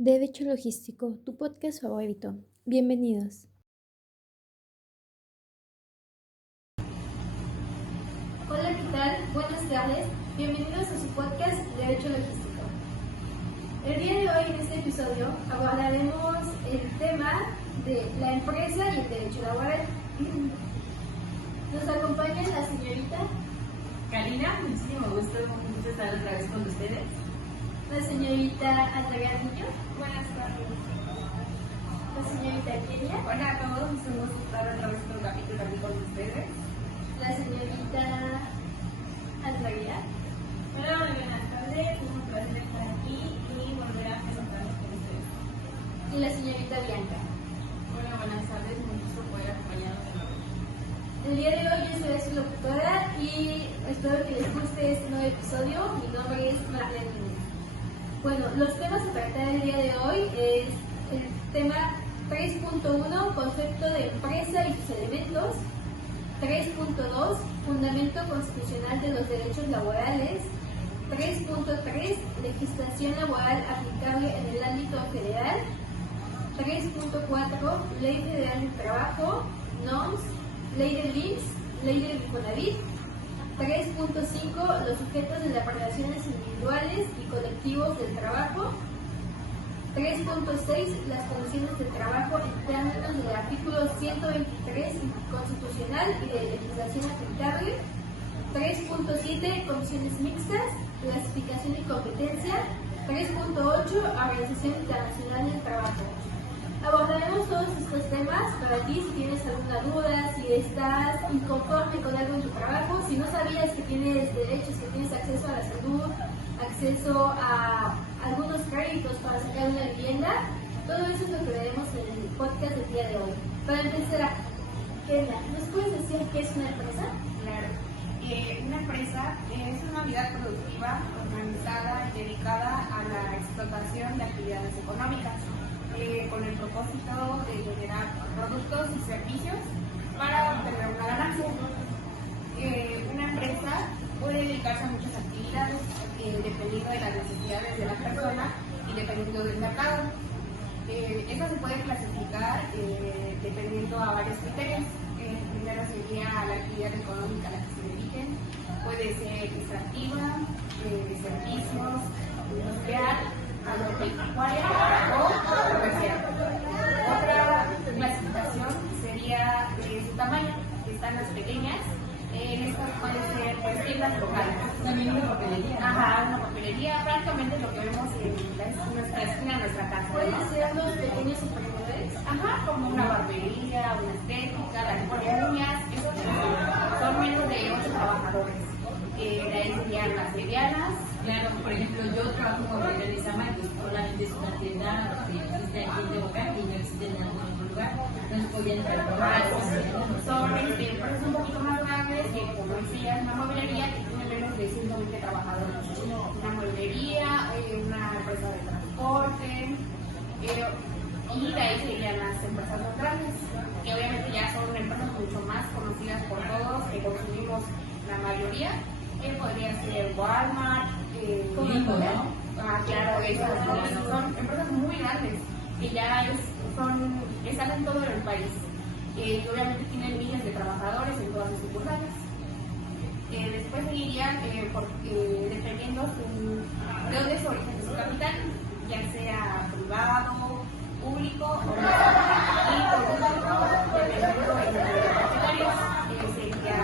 Derecho Logístico, tu podcast favorito. Bienvenidos. Hola, ¿qué tal? Buenas tardes. Bienvenidos a su podcast Derecho Logístico. El día de hoy, en este episodio, abordaremos el tema de la empresa y el derecho laboral. Nos acompaña la señorita Karina, muchísimo gusto estar otra vez con ustedes. la señorita Andrea Niño, Buenas tardes. la señorita Kenia, Hola a todos, es un gusto estar otra vez en un capítulo aquí con ustedes. la señorita Andrea Hola, buenas tardes, es un placer estar aquí y volver a presentarnos con ustedes. y la señorita Bianca. Hola, buenas tardes, un gusto poder acompañarnos de nuevo. El día de hoy yo seré su locutora y espero que les guste este nuevo episodio. Mi nombre es Marlene Núñez. Bueno, los temas a tratar el día de hoy es el tema 3.1, concepto de empresa y sus elementos. 3.2, fundamento constitucional de los derechos laborales. 3.3, legislación laboral aplicable en el ámbito federal. 3.4, ley federal del trabajo, NOMS, ley del IMSS, ley del Infonavit. 3.5, los sujetos de las relaciones individuales y colectivos del trabajo. 3.6, las condiciones de trabajo en términos del artículo 123 constitucional y de legislación aplicable. 3.7, condiciones mixtas, clasificación y competencia. 3.8, Organización Internacional del Trabajo. Abordaremos todos estos temas para ti si tienes alguna duda, si estás inconforme con algo en tu trabajo, si no sabías que tienes derechos, que tienes acceso a la salud, acceso a algunos créditos para sacar una vivienda. Todo eso es lo que veremos en el podcast del día de hoy. Para empezar, Kenia, ¿nos puedes decir qué es una empresa? Claro, una empresa es una unidad productiva organizada y dedicada a la explotación de actividades económicas con el propósito de generar productos y servicios para obtener una ganancia. Una empresa puede dedicarse a muchas actividades dependiendo de las necesidades de la persona y dependiendo del mercado. Esta se puede clasificar dependiendo a varios criterios. Primero sería la actividad económica a la que se dediquen, puede ser extractiva, de servicios, industrial, agropecuaria o comercial. Otra clasificación sería su tamaño, que están las pequeñas. En estas pueden ser pues, tiendas locales. También una papelería. Ajá, una papelería, prácticamente lo que vemos en nuestra esquina, en nuestra casa. ¿Pueden ser los pequeños emprendedores? Ajá, como una barbería, una estética, la de uñas, esos son menos de 8 trabajadores. De ahí serían las medianas. Claro, por ejemplo, yo trabajo con Realizama, pues solamente es una tienda que existe aquí en Tehuacán y no existe en algún otro lugar. Entonces podía entrar por Son empresas un poquito más grandes que, como decía, una mueblería que tiene menos de 120 trabajadores. Una mueblería, una empresa de transporte, y de ahí serían las empresas más grandes, que obviamente ya son empresas mucho más conocidas por todos, que consumimos la mayoría. Podría ser Walmart, Bimbo, ¿no? Claro, esas son empresas muy grandes que ya están en todo el país. Y obviamente tienen miles de trabajadores en todas sus sucursales. Después seguirían, dependiendo de dónde es origen de su capital, ya sea privado, público o no. Y por último, dependiendo de los propietarios, sería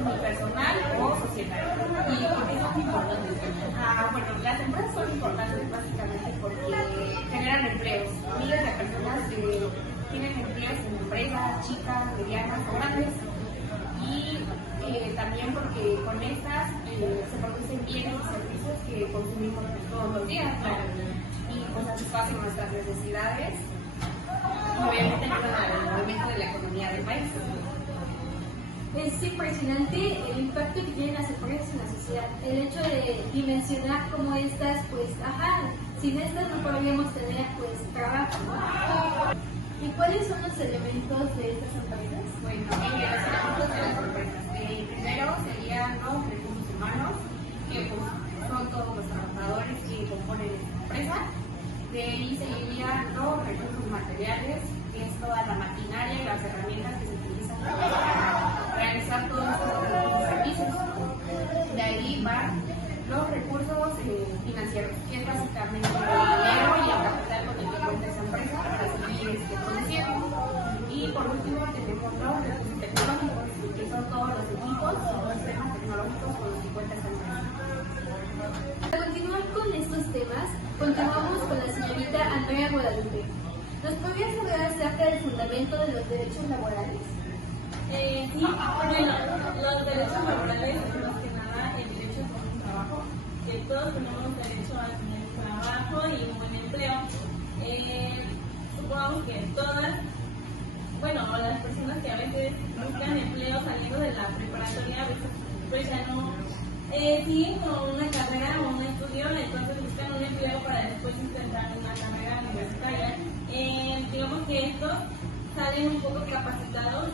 unipersonal o societario. ¿Y por qué son importantes? Bueno, las empresas son importantes básicamente porque generan empleos. Miles de personas tienen empleos en empresas chicas, medianas o grandes. Y también porque con estas se producen bienes y servicios que consumimos todos los días, claro, y pues satisfacen nuestras necesidades y obviamente ayudan al movimiento de la economía del país. Es impresionante el impacto que tienen las empresas en la sociedad. El hecho de dimensionar cómo estas, pues, sin estas no podríamos tener, pues, trabajo, ¿no? ¿Y cuáles son los elementos de estas empresas? Bueno, los elementos de las empresas. Primero serían los recursos humanos, que pues, son todos los trabajadores que componen esta empresa. De ahí seguirían los recursos materiales, que es toda la maquinaria y las herramientas que se utilizan para realizar todos estos servicios. De ahí van los recursos financieros, que es básicamente el dinero y el capital con el que cuenta esa empresa para seguir produciendo. Y por último tenemos los recursos tecnológicos, que son todos los equipos y los sistemas tecnológicos con los que cuenta esa empresa. Para continuar con estos temas, continuamos con la señorita Andrea Guadalupe. ¿Nos podrías hablar acerca del fundamento de los derechos laborales? Sí, bueno, los derechos laborales es más que nada el derecho a un trabajo, que todos tenemos derecho a tener trabajo y un buen empleo. Supongamos que todas, bueno, las personas que a veces buscan empleo saliendo de la preparatoria, a veces pues ya no siguen con una carrera o un estudio, entonces buscan un empleo para después intentar una carrera universitaria. Digamos que estos salen un poco capacitados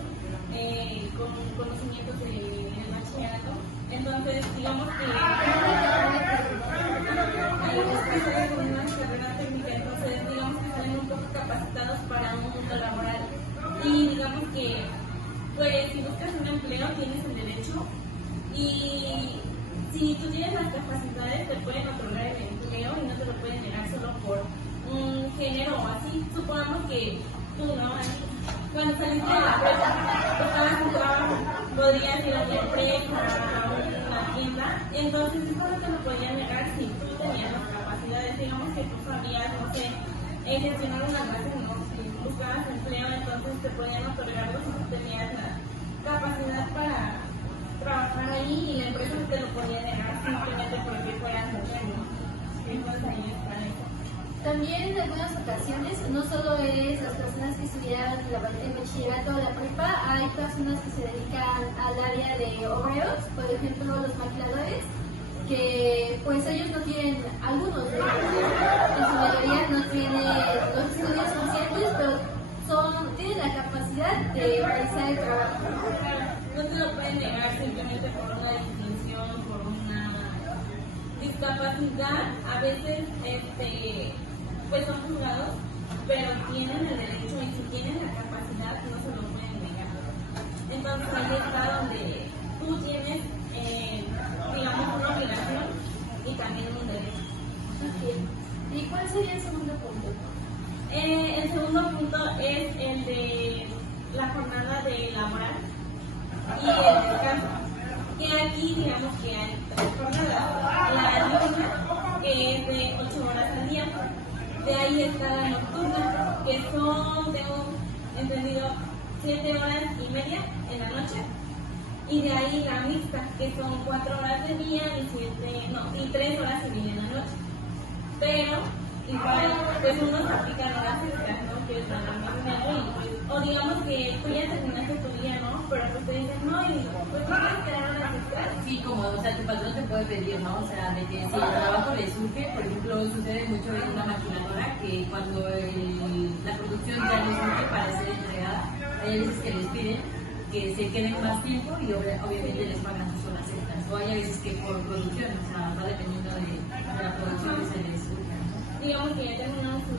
con conocimientos en el bachillerato, entonces digamos que hay unos que salen con una carrera técnica, entonces digamos que salen un poco capacitados para un mundo laboral y digamos que pues si buscas un empleo tienes el derecho y si tú tienes las capacidades te pueden otorgar el empleo y no te lo pueden negar solo por un género o así. Supongamos que tú, ¿no? Cuando saliste de la prepa, buscabas un trabajo, podrías ir a una empresa, a una tienda, entonces esto no te lo podían negar si tú tenías las capacidades. Digamos que tú sabías, no sé, gestionar una clase, ¿no? Si buscabas empleo, entonces te podían otorgarlo si tú tenías la capacidad para trabajar ahí y la empresa no te lo podía negar simplemente porque fueras mujer, ¿no? Entonces ahí está eso. También en algunas ocasiones, no solo es las personas que estudiaron el bachillerato o la prepa, hay personas que se dedican al área de obreros, por ejemplo los maquiladores, que pues ellos no tienen, algunos de ellos, en su mayoría no tienen los estudios suficientes, pero tienen la capacidad de realizar el trabajo. No te lo pueden negar simplemente por una distinción, por una discapacidad. A veces pues son juzgados, pero tienen el derecho y si tienen la capacidad no se lo pueden negar. Entonces ahí está donde tú tienes, digamos, una obligación y también un derecho. Okay. ¿Y cuál sería el segundo punto? El segundo punto es el de la jornada laboral y el descanso. Que aquí digamos que hay tres jornadas. La diurna, que es de 8 horas al día. De ahí está la nocturna, que son, tengo entendido, 7 horas y media en la noche. Y de ahí la mixta, que son 4 horas de día y 3 horas y media en la noche. Pero igual, pues unos aplican horas extras, ¿no? Que es la y o digamos que tú ya terminaste tu día, ¿no? Pero pues te dicen, no, y pues tú puedes quedar horas extras. Sí, como, o sea, tu patrón te puede pedir, ¿no? O sea, de que si el trabajo le surge, por ejemplo, sucede mucho en una maquinadora que cuando la producción ya les surge para ser entregada, hay veces que les piden que se queden más tiempo y obviamente les pagan sus horas extras. O hay veces que por producción, o sea, va dependiendo de la producción que se les surge. Digamos que ya terminaron su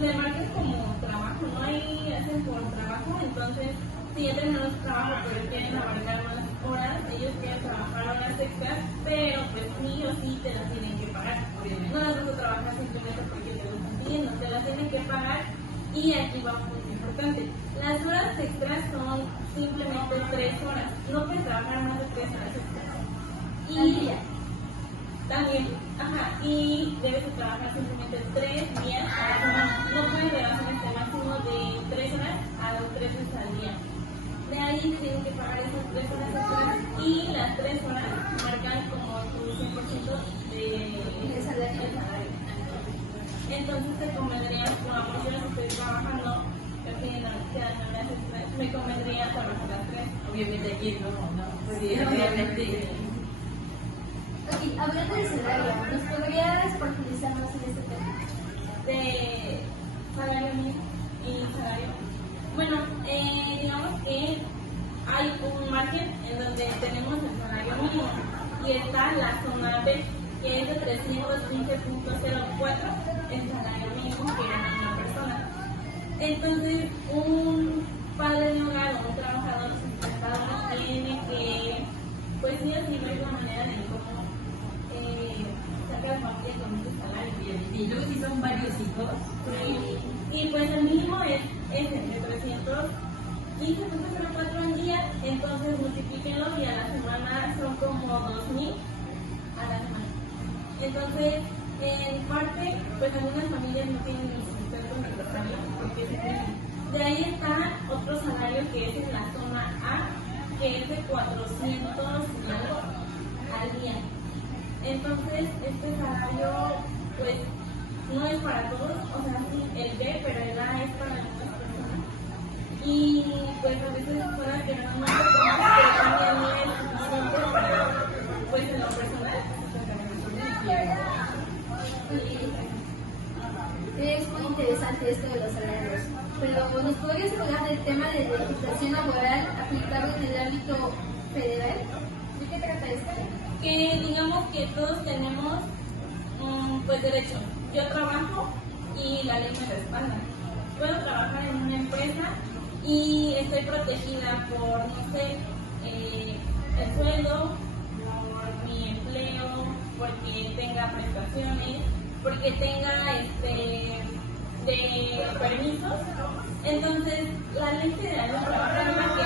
le marcan como trabajo, no hay hacen por trabajo, entonces si ya terminaron su trabajo pero quieren abarcar más horas, ellos quieren trabajar horas extras, pero pues sí o sí te las tienen que pagar. No las vas a trabajar simplemente porque te lo están pidiendo, te las tienen que pagar y aquí va un punto importante. Las horas extras son simplemente 3 horas, no puedes trabajar más de 3 horas extras. Y también, y debes de trabajar simplemente 3 días a la semana. No puedes rebasar este máximo de 3 horas a 3 veces al día. De ahí te tienen que pagar esas 3 horas extras y las 3 horas marcan como tu 100% de salario. Entonces te convendría, como yo no estoy trabajando, quedan horas extras, me convendría trabajar las 3. Obviamente aquí no. Sí, obviamente. Ok, hablando del salario, ¿nos podrías profundizar más en este tema? De salario mínimo y salario. Bueno, digamos que hay un margen en donde tenemos el salario mínimo y está la zona B, que es de 315.04 el salario mínimo que gana una persona. Entonces, un padre de hogar o un trabajador sustentado tiene que, pues sí o sí, ver la manera de cómo sacar familia con ese salario. Y luego si son varios hijos, Y pues el mínimo es entre 315.04 al día, entonces multiplíquenlo y a la semana son como 2,000 a la semana. Entonces, en parte, pues algunas familias no tienen ni sustento necesario porque se tienen. De ahí está otro salario que es en la zona A, que es de 400 y algo al día. Entonces, este salario, pues, no es para todos, o sea, sí, el B, pero el A es para muchas personas. Y pues a veces fuera que no más pero también no es suficiente para, pues en lo personal, Es muy interesante esto de los salarios, pero ¿nos podrías hablar del tema de legislación laboral aplicable en el ámbito federal? ¿De qué trata esto? que digamos que todos tenemos pues derecho. Yo trabajo y la ley me respalda. Puedo trabajar en una empresa y estoy protegida por, no sé, el sueldo, por mi empleo, porque tenga prestaciones, porque tenga de permisos. Entonces, la ley federal de trabajo que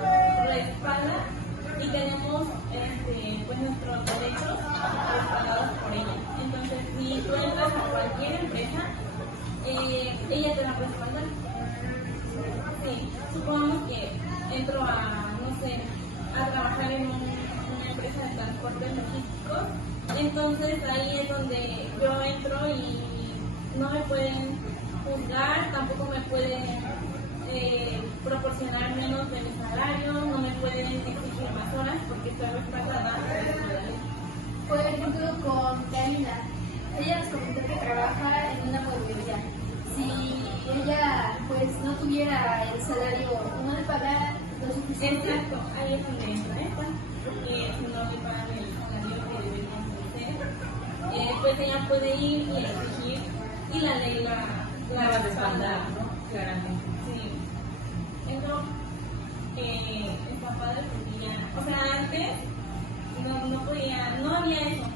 nos respalda y tenemos pues nuestros derechos respaldados por ella. Entonces, si tú entras a cualquier empresa, ella te va a respaldar. Sí, supongamos que entro a, no sé, a trabajar en una empresa de transportes logísticos, entonces ahí es donde yo entro y no me pueden juzgar, tampoco me pueden proporcionar menos de mi salario, no me pueden exigir más horas porque estoy respaldada. Por ejemplo, con Karina, ella nos comentó que trabaja en una mueblería. Si ella pues no tuviera el salario, no le pagara lo suficiente. Exacto, ahí es donde entra esta, porque si no le pagan el salario que deberían ser, pues ella puede ir y exigir y la ley la va a respaldar, ¿no? Claramente. Sí. Eso está padre porque ya, o sea, antes no había eso.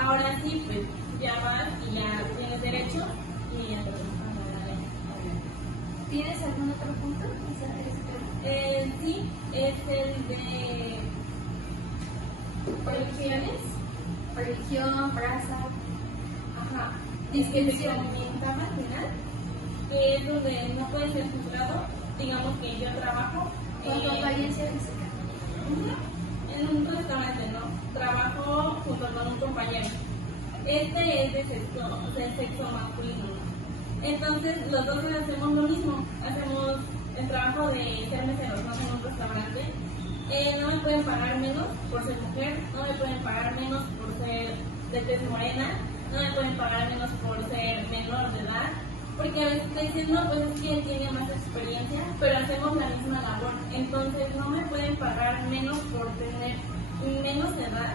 Ahora sí, pues ya vas y ya tienes derecho y ya te respalda la ley. ¿Tienes algún otro punto? Sí, es el de religiones. Religión, raza. Ajá. Distinción. Que se comentaba al final, que es donde no puede ser juzgado. Digamos que yo trabajo Con tu apariencia física. en un restaurante, ¿no? Trabajo junto con un compañero. Este es de sexo masculino, ¿no? Entonces, los dos hacemos lo mismo. Hacemos el trabajo de ser meseros, ¿no? En un restaurante. No me pueden pagar menos por ser mujer, no me pueden pagar menos por ser de tez morena, no me pueden pagar menos por ser menor de edad, porque a veces te dicen, no, pues es que él tiene más experiencia, pero hacemos la misma labor. Entonces, no me pueden pagar menos por tener menos edad,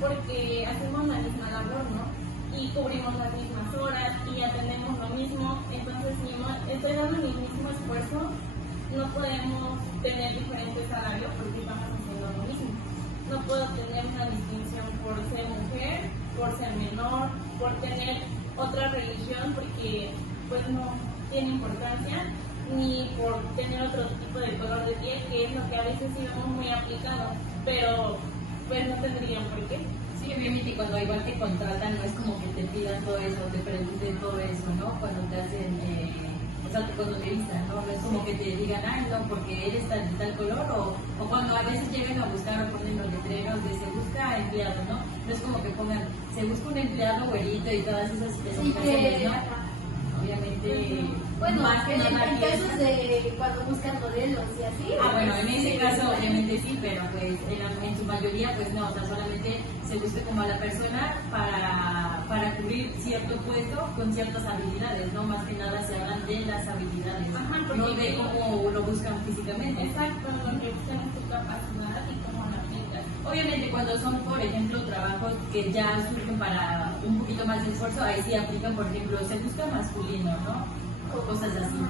porque hacemos la misma labor, ¿no? Y cubrimos las mismas horas y atendemos lo mismo. Entonces, si no estoy dando mi mismo esfuerzo, no podemos tener diferentes salarios porque estamos haciendo lo mismo. No puedo tener una distinción por ser mujer, por ser menor, por tener otra religión porque pues no tiene importancia, ni por tener otro tipo de color de piel, que es lo que a veces sí vemos muy aplicado, pero pues no tendrían por qué. Sí, obviamente cuando igual te contratan no es como que te pidan todo eso, te pregunten todo eso, ¿no? Cuando te hacen, cuando te vistan, ¿no? No es como que te digan, ay, no, porque eres tal, de tal color, o cuando a veces llegan a buscar o ponen los letreros de se busca empleado, ¿no? No es como que pongan, se busca un empleado güerito y todas esas especificaciones, ¿no? Obviamente, Bueno, más que en nada casos de cuando buscan modelos y así. bueno, en ese caso obviamente sí, pero pues en su mayoría pues no, o sea, solamente se busca como a la persona para cubrir cierto puesto con ciertas habilidades, no más que nada se hablan de las habilidades, Ajá, no de cómo lo buscan físicamente. Exacto, lo que buscan es tu capacidad y cómo la aplicas. Obviamente cuando son, por ejemplo, trabajos que ya surgen para un poquito más de esfuerzo, ahí sí aplican, por ejemplo, se busca masculino, ¿no? O cosas así.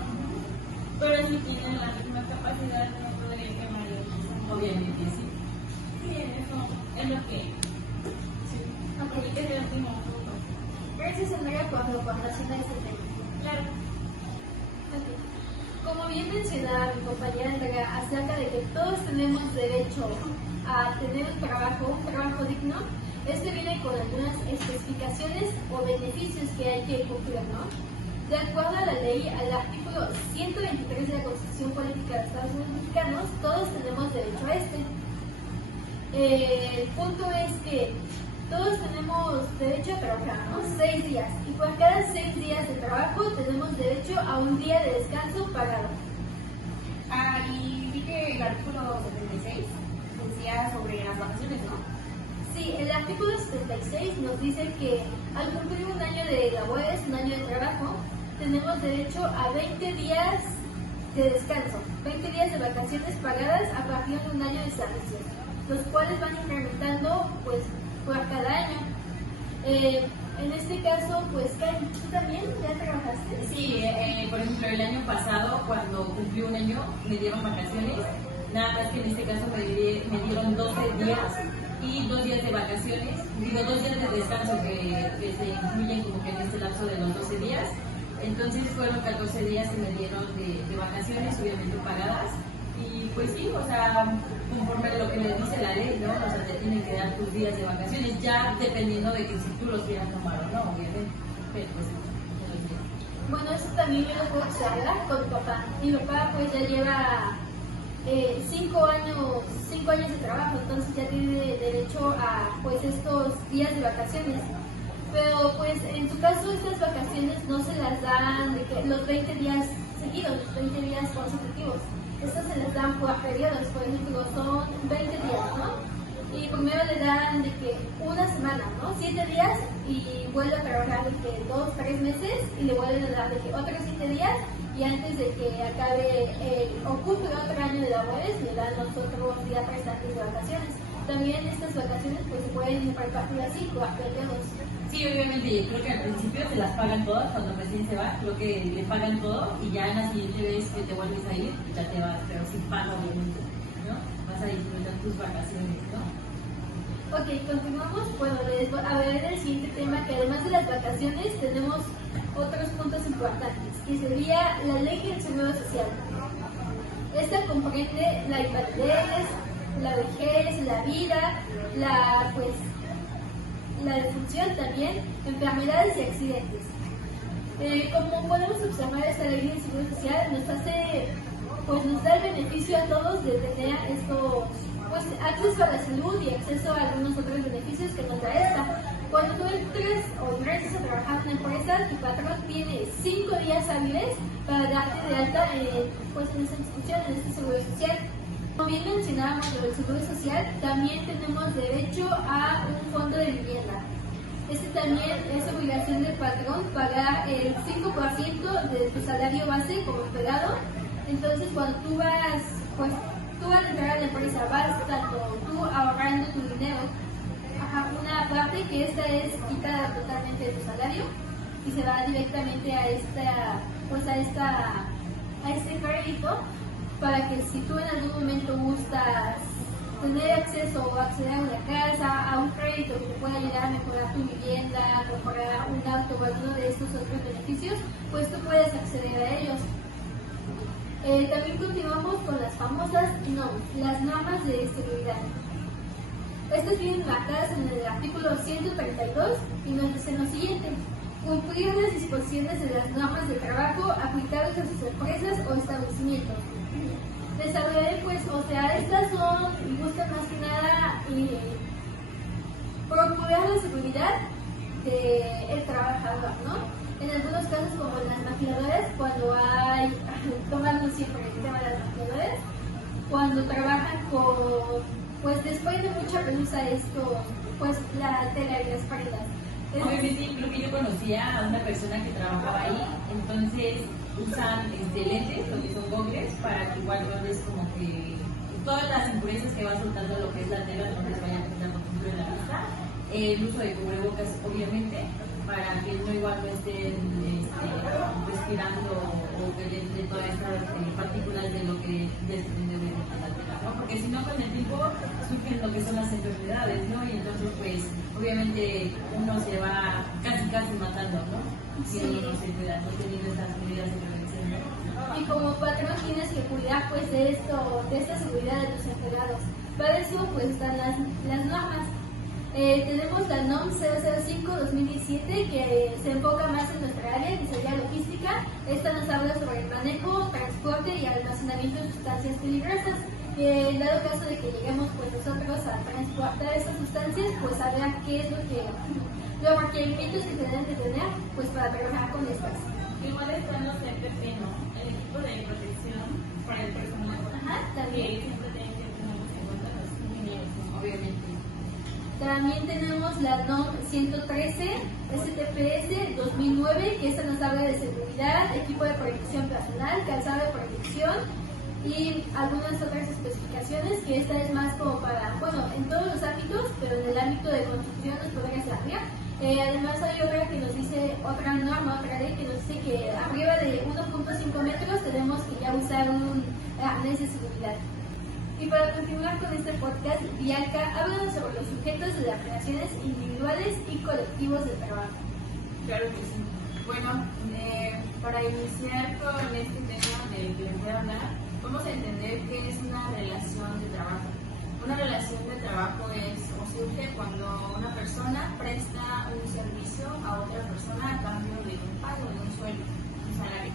Pero si tienen la misma capacidad, no podría quemar el. Obviamente, sí. Sí, eso es lo que. Sí. Ok, Es el último punto. gracias Andrea por la aportación a este tema. Claro. Ok. Como bien mencionaba mi compañera Andrea acerca de que todos tenemos derecho a tener un trabajo digno, este viene con algunas especificaciones o beneficios que hay que cumplir, ¿no? De acuerdo a la ley, al artículo 123 de la Constitución Política de los Estados Unidos Mexicanos, todos tenemos derecho a este. El punto es que todos tenemos derecho a trabajar, ¿no? 6 días. Y por cada 6 días de trabajo tenemos derecho a un día de descanso pagado. Y vi que el artículo 76 decía sobre las vacaciones, ¿no? Sí, el artículo 76 nos dice que al cumplir un año de labores, un año de trabajo, tenemos derecho a 20 días de descanso, 20 días de vacaciones pagadas a partir de un año de servicio, los cuales van incrementando pues por cada año. En este caso, pues, Karen, ¿tú también ya trabajaste? Sí, por ejemplo, el año pasado, cuando cumplí un año, me dieron vacaciones, nada más que en este caso me dieron 12 días y 2 días de vacaciones, digo 2 días de descanso que se incluyen como que en este lapso de los 12 días. Entonces fueron 14 días que me dieron de vacaciones, obviamente pagadas. Y pues sí, o sea, conforme a lo que les dice la ley, ¿no? O sea, te tienen que dar tus días de vacaciones, ya dependiendo de que si tú los quieras tomar o no, obviamente. Pero pues, Bueno, eso también me lo puedo observar con mi papá. Mi papá pues ya lleva 5 años de trabajo, entonces ya tiene derecho a pues estos días de vacaciones. Pero pues en su caso estas vacaciones no se las dan de que los 20 días seguidos, los 20 días consecutivos. Estas se les dan por periodos, por ejemplo, son 20 días, ¿no? Y primero le dan de que una semana, ¿no? 7 días y vuelve a trabajar de que 2, 3 meses y le vuelven a dar de que otros 7 días y antes de que acabe o cumple otro año de labores le dan los otros días restantes de vacaciones. También estas vacaciones pues se pueden repartir así por periodos. sí, obviamente, yo creo que al principio te las pagan todas, cuando recién se va, creo que le pagan todo y ya en la siguiente vez que te vuelves a ir, ya te vas, pero sin pago, obviamente, ¿no? Vas a disfrutar tus vacaciones, ¿no? Ok, continuamos. Bueno, les voy a ver el siguiente tema, que además de las vacaciones tenemos otros puntos importantes, que sería la ley del seguro social. Esta comprende la invalidez, la vejez, la vida, la defunción también, enfermedades y accidentes. Como podemos observar, esta ley del seguro social nos da el beneficio a todos de tener estos acceso a la salud y acceso a algunos otros beneficios que nos da esta. Cuando tú entres o ingresas a trabajar en una empresa, tu patrón tiene 5 días hábiles para darte de alta en esta institución, en este seguro social. Como bien mencionábamos sobre el seguro social, también tenemos derecho a un fondo de vivienda. Este también es obligación del patrón pagar el 5% de tu salario base como empleado. Entonces, cuando tú al entrar a la empresa, vas tanto tú ahorrando tu dinero, una parte que esta es quitada totalmente de tu salario y se va directamente a este crédito, para que si tú en algún momento gustas tener acceso o acceder a una casa, a un crédito que te pueda ayudar a mejorar tu vivienda, a mejorar un auto o alguno de estos otros beneficios, pues tú puedes acceder a ellos. También continuamos con las famosas las normas de seguridad. Estas vienen marcadas en el artículo 132 y nos dicen lo siguiente: cumplir las disposiciones de las normas de trabajo aplicables a sus empresas o establecimientos. Desarrollaré estas buscan más que nada procurar la seguridad del trabajador, ¿no? En algunos casos, como en las maquiladoras, cuando tomando siempre el tema de las maquiladoras, cuando trabajan después de mucha pelusa la tela y las prendas. Obviamente, creo que yo conocía a una persona que trabajaba ahí, entonces usan lentes, lo que son gogles, para que igual no les como que todas las impurezas que va soltando lo que es la tela no les vayan a quitar por ejemplo en la vista. el uso de cubrebocas, obviamente, para que no igual no estén respirando o de todas estas partículas de lo que desprende de la tela, ¿no? Porque si no, con el tiempo surgen lo que son las enfermedades, ¿no? Y entonces, pues, obviamente uno se va casi matando, ¿no? Si uno no se cuida, no teniendo estas medidas de prevención, ¿no? Y como patrón tienes que cuidar pues de esta seguridad de tus empleados. Para eso pues están las normas. Tenemos la NOM 005-2017 que se enfoca más en nuestra área, que sería logística. Esta nos habla sobre el manejo, transporte y almacenamiento de sustancias peligrosas. En dado caso de que lleguemos pues nosotros a transportar estas sustancias, pues saber qué es los requerimientos que se deben de tener pues para trabajar con estas. Igual están los EPP, ¿no? El equipo de protección para el personal. Ajá, también. Que siempre tienen que tener en cuenta los ingenieros, ¿no? Obviamente. También tenemos la NOM 113 STPS 2009, que esta nos habla de seguridad, equipo de protección personal, calzado de protección y algunas otras especificaciones, que esta es más como para, bueno, en todos los ámbitos, pero en el ámbito de construcción nos podría servir. Además hay otra que nos dice, otra norma, otra ley que nos dice que arriba de 1.5 metros tenemos que ya usar un arnés de seguridad. Y para continuar con este podcast, Bianca, háblanos sobre los sujetos de las relaciones individuales y colectivos de trabajo. Claro que sí. Bueno, para iniciar con este tema del que les voy a hablar, vamos a entender qué es una relación de trabajo. Una relación de trabajo surge cuando una persona presta un servicio a otra persona a cambio de un pago, de un sueldo, un salario.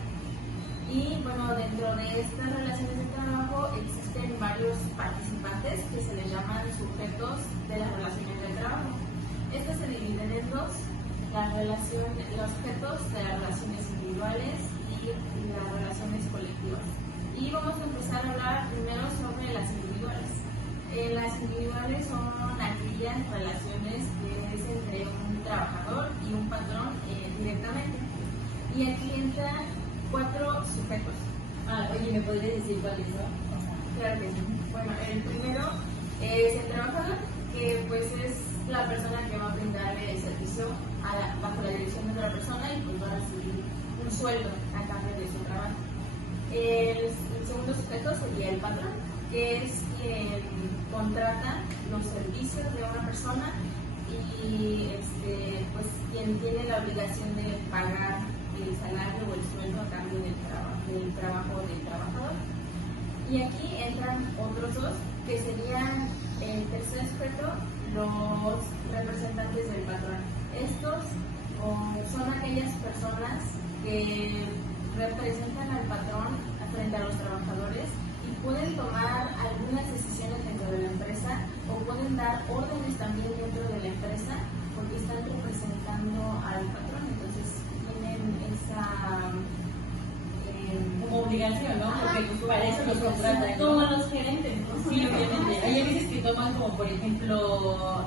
Y bueno, dentro de estas relaciones de trabajo existen varios participantes que se les llaman sujetos de las relaciones de trabajo. Estos se dividen en dos, los sujetos de las relaciones individuales y las relaciones colectivas. Y vamos a empezar a hablar primero sobre las individuales. Las individuales son aquellas relaciones que es entre un trabajador y un patrón directamente. Y aquí entran 4 sujetos. Oye, ¿me podrías decir cuáles son? Claro que sí. Bueno, el primero es el trabajador, que pues es la persona que va a brindar el servicio bajo la dirección de otra persona y pues va a recibir un sueldo a cambio de su trabajo. El segundo sujeto sería el patrón, que es quien contrata los servicios de una persona y pues quien tiene la obligación de pagar el salario o el sueldo a cambio del trabajo del trabajador. Y aquí entran otros dos, que serían el tercer sujeto, los representantes del patrón. Estos son aquellas personas que representan al patrón frente a los trabajadores y pueden tomar algunas decisiones dentro de la empresa o pueden dar órdenes también dentro de la empresa porque están representando al patrón. Entonces tienen esa como obligación, ¿no? Porque pues, para eso los contratan, ¿no? Como los gerentes, ¿no? Sí, obviamente. Hay veces que toman como, por ejemplo,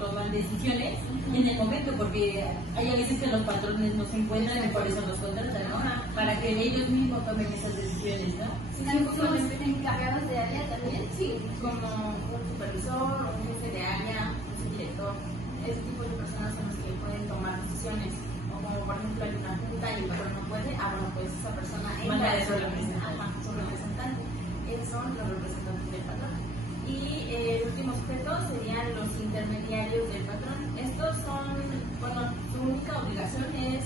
toman decisiones en el momento, porque hay veces que los patrones no se encuentran y por eso los contratan, ¿no? Para que ellos mismos tomen esas decisiones, ¿no? ¿Algunos encargados de área también? Sí, como un supervisor, un jefe de área, un director, ese tipo de personas son los que pueden tomar decisiones. O como por ejemplo hay una junta y el patrón no puede, bueno, pues esa persona entra de su representante. Esos son los representantes del patrón. Y el último sujeto serían los intermediarios del patrón. Estos son, bueno, su única obligación es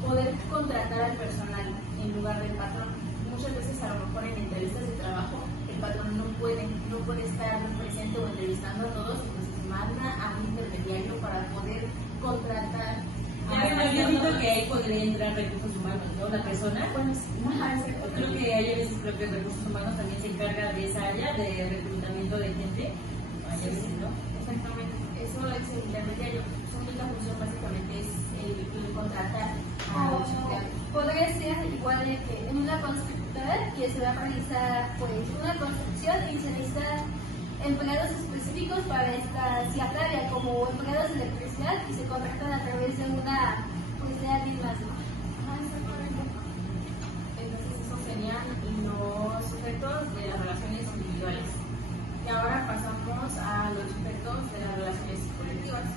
poder contratar al personal en lugar del patrón. Muchas veces a lo mejor en entrevistas de trabajo el patrón no puede estar presente o entrevistando a todos, entonces manda a un intermediario para poder contratar. Yo siento que ahí podría entrar recursos humanos, ¿no? La persona. Bueno, Creo que hay veces creo que recursos humanos también se encarga de esa área de reclutamiento de gente. Hay veces, ¿no? exactamente. Eso es el intermediario. Su única función básicamente es el contratar a los empleados. Podría ser igual de que en una constructora que se va a realizar pues una construcción y se necesitan empleados específicos para esta cierta área, como empleados de electricidad y se contratan a través de una pues de alguien más, ¿no? Entonces esos serían los sujetos de las relaciones individuales. Y ahora pasamos tenemos a los expertos de las relaciones colectivas.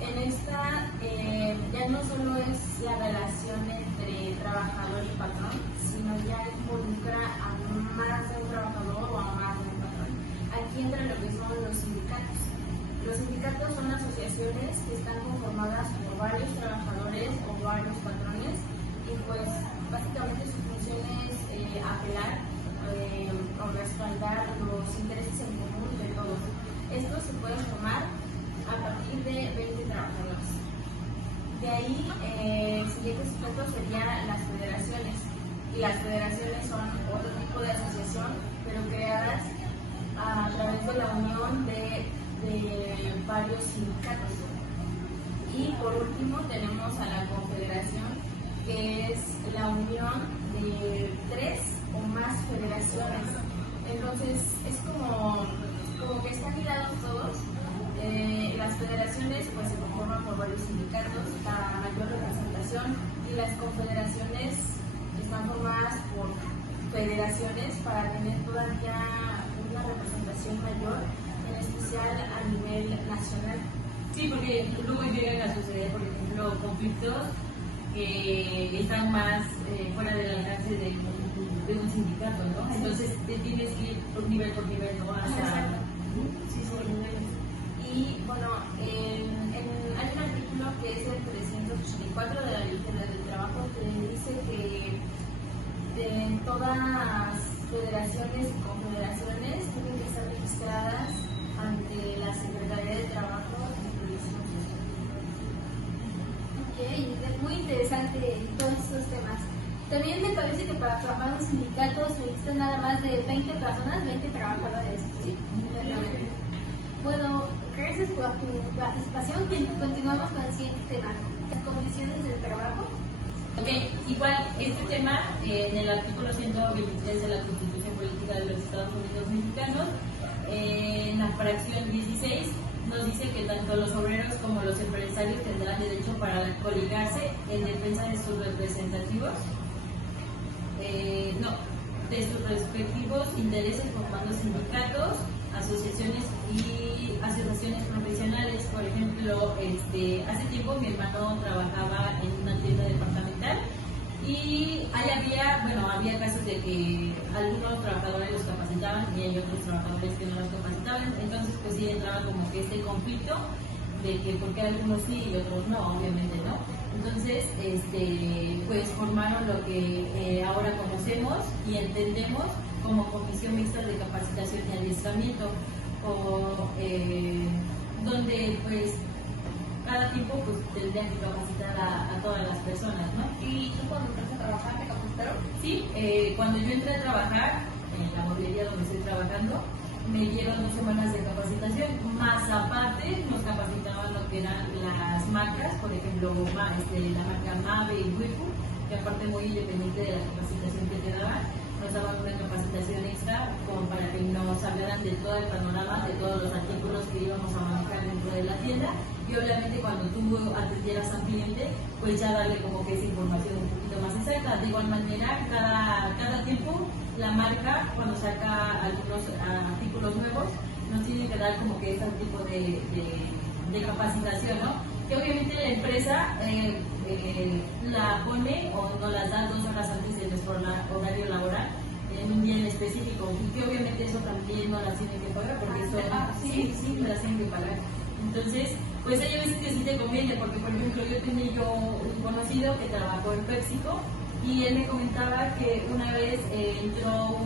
En esta ya no solo es la relación entre trabajador y patrón, sino ya involucra a más de un trabajador o a más de un patrón. Aquí entra lo que son los sindicatos. Los sindicatos son asociaciones que están conformadas por varios trabajadores o varios patrones y pues básicamente su función es apelar o respaldar los intereses en común de todos. Estos se pueden formar a partir de 20 trabajadores. De ahí, el siguiente sujeto serían las federaciones. Y las federaciones son otro tipo de asociación, pero creadas a través de la unión de varios sindicatos. Y por último tenemos a la confederación, que es la unión de 3 o más federaciones. Entonces es como que están ligados todos. Las federaciones pues se conforman por varios sindicatos para mayor representación y las confederaciones están formadas por federaciones para tener todavía una representación mayor, en especial a nivel nacional. Sí, porque luego llegan a suceder, por ejemplo, conflictos que están más fuera del alcance de un sindicato, ¿no? Entonces te tienes que ir por nivel, ¿no? Sí, por niveles. Y bueno, hay un artículo que es el 384 de la Ley Federal del Trabajo que dice que en todas las federaciones y confederaciones tienen que estar registradas ante la Secretaría de Trabajo y Previsión Social. Ok, es muy interesante todos estos temas. También me parece que para formar un sindicato se necesitan nada más de 20 personas, 20 trabajadores. ¿Sí? Bueno, gracias por tu participación. Continuamos con el siguiente tema, las condiciones del trabajo. Ok, igual este tema en el artículo 123 de la Constitución Política de los Estados Unidos Mexicanos, en la fracción 16, nos dice que tanto los obreros como los empresarios tendrán derecho para coligarse en defensa de sus representativos, de sus respectivos intereses formando sindicatos, asociaciones y asociaciones profesionales. Por ejemplo, hace tiempo mi hermano trabajaba en una tienda departamental y ahí había casos de que algunos trabajadores los capacitaban y hay otros trabajadores que no los capacitaban. Entonces pues sí entraba como que este conflicto de que porque algunos sí y otros no, obviamente no. Entonces pues formaron lo que ahora conocemos y entendemos como Comisión Mixta de Capacitación y Adiestramiento, donde pues cada tiempo pues tendrían que capacitar a todas las personas, ¿no? ¿Y tú cuando empezaste a trabajar te capacitaron? Sí, cuando yo entré a trabajar en la mueblería donde estoy trabajando, me dieron 2 semanas de capacitación, más aparte nos capacitaban lo que eran las marcas, por ejemplo, la marca Mave y Whirlpool, que aparte muy independiente de la capacitación que te daban, nos daban una capacitación extra como para que nos hablaran de todo el panorama, de todos los artículos que íbamos a manejar dentro de la tienda y obviamente cuando tú atendieras a un cliente, pues ya darle como que esa información un poquito más exacta. De igual manera, cada tiempo la marca cuando saca algunos artículos nuevos nos tiene que dar como que este tipo de capacitación, ¿no? Que obviamente la empresa la pone o nos las da 2 horas antes de nuestro horario laboral en un día en específico y que obviamente eso también no las tienen que pagar porque eso sí me las tienen que pagar. Entonces pues hay veces que sí te conviene porque por ejemplo yo tenía un conocido que trabajó en PepsiCo y él me comentaba que una vez entró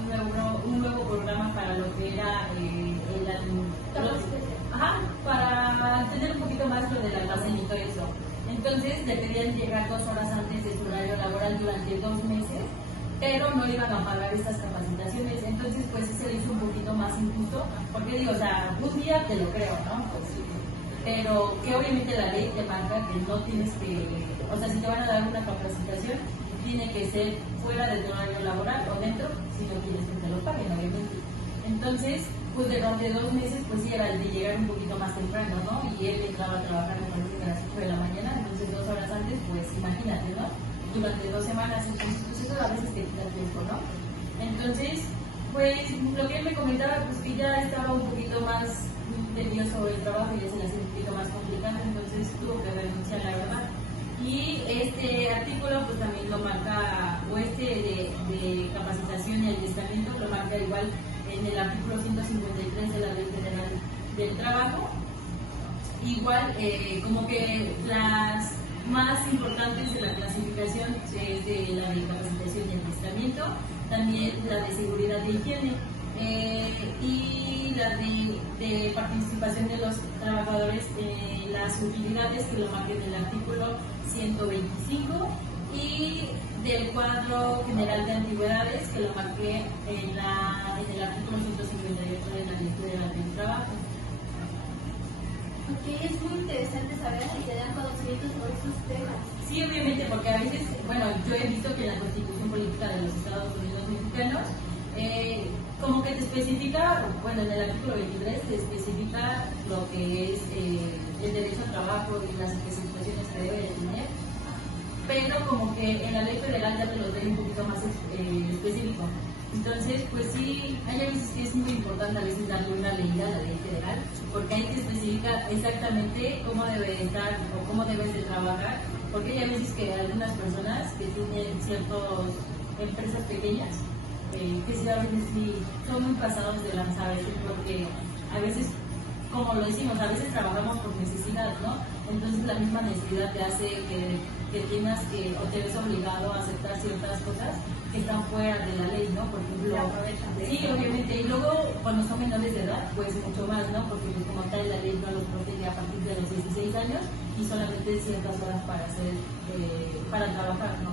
un nuevo programa para lo que era para entender un poquito más lo del almacén y todo eso. Entonces le pedían llegar 2 horas antes de su horario laboral durante 2 meses, pero no iban a pagar estas capacitaciones. Entonces pues se le hizo un poquito más injusto, porque digo, o sea, un día te lo creo, ¿no? Pues, sí. Pero que obviamente la ley te marca que no tienes que, o sea, si te van a dar una capacitación, tiene que ser fuera del horario laboral o dentro, si no quieres que te lo paguen, obviamente. Entonces, pues durante 2 meses, pues sí era el de llegar un poquito más temprano, ¿no? Y él entraba a trabajar, me parece que a las 8 de la mañana, entonces 2 horas antes, pues imagínate, ¿no? Durante 2 semanas, entonces pues eso a veces te quita tiempo, ¿no? Entonces, Pues lo que él me comentaba, pues que ya estaba un poquito más tedioso el trabajo y ya se le hacía un poquito más complicado, entonces tuvo que renunciar, la verdad. Y este artículo pues también lo marca, o de capacitación y adiestramiento lo marca igual en el artículo 153 de la Ley Federal del Trabajo. Igual como que las más importantes de la clasificación es de la de capacitación y adiestramiento, también la de seguridad e higiene, y la de participación de los trabajadores en las utilidades que lo marqué en el artículo 125, y del cuadro general de antigüedades que lo marqué en el artículo 158 de la Ley Federal del Trabajo. Porque es muy interesante saber si te dan conocimientos sobre estos temas. Sí, obviamente, porque a veces, bueno, yo he visto que en la Constitución Política de los Estados Unidos Mexicanos, como que te especifica, bueno, en el artículo 23 te especifica lo que es el derecho al trabajo y las especificaciones que debe de tener, pero como que en la ley federal ya te lo doy un poquito más específico. Entonces, pues sí, hay veces que es muy importante a veces darle una leída a la ley federal, porque ahí te especifica exactamente cómo debe estar o cómo debes de trabajar, porque hay veces que algunas personas que tienen ciertas empresas pequeñas, que sí, a veces sí son muy pasados de lanza, a veces, porque a veces, como lo decimos, a veces trabajamos por necesidad, ¿no? Entonces la misma necesidad te hace que tengas que, o te ves obligado a aceptar ciertas cosas que están fuera de la ley, ¿no? Por ejemplo, sí, obviamente, y luego cuando son menores de edad, pues mucho más, ¿no? Porque pues, como tal la ley no los protege a partir de los 16 años y solamente ciertas horas para hacer, para trabajar, ¿no?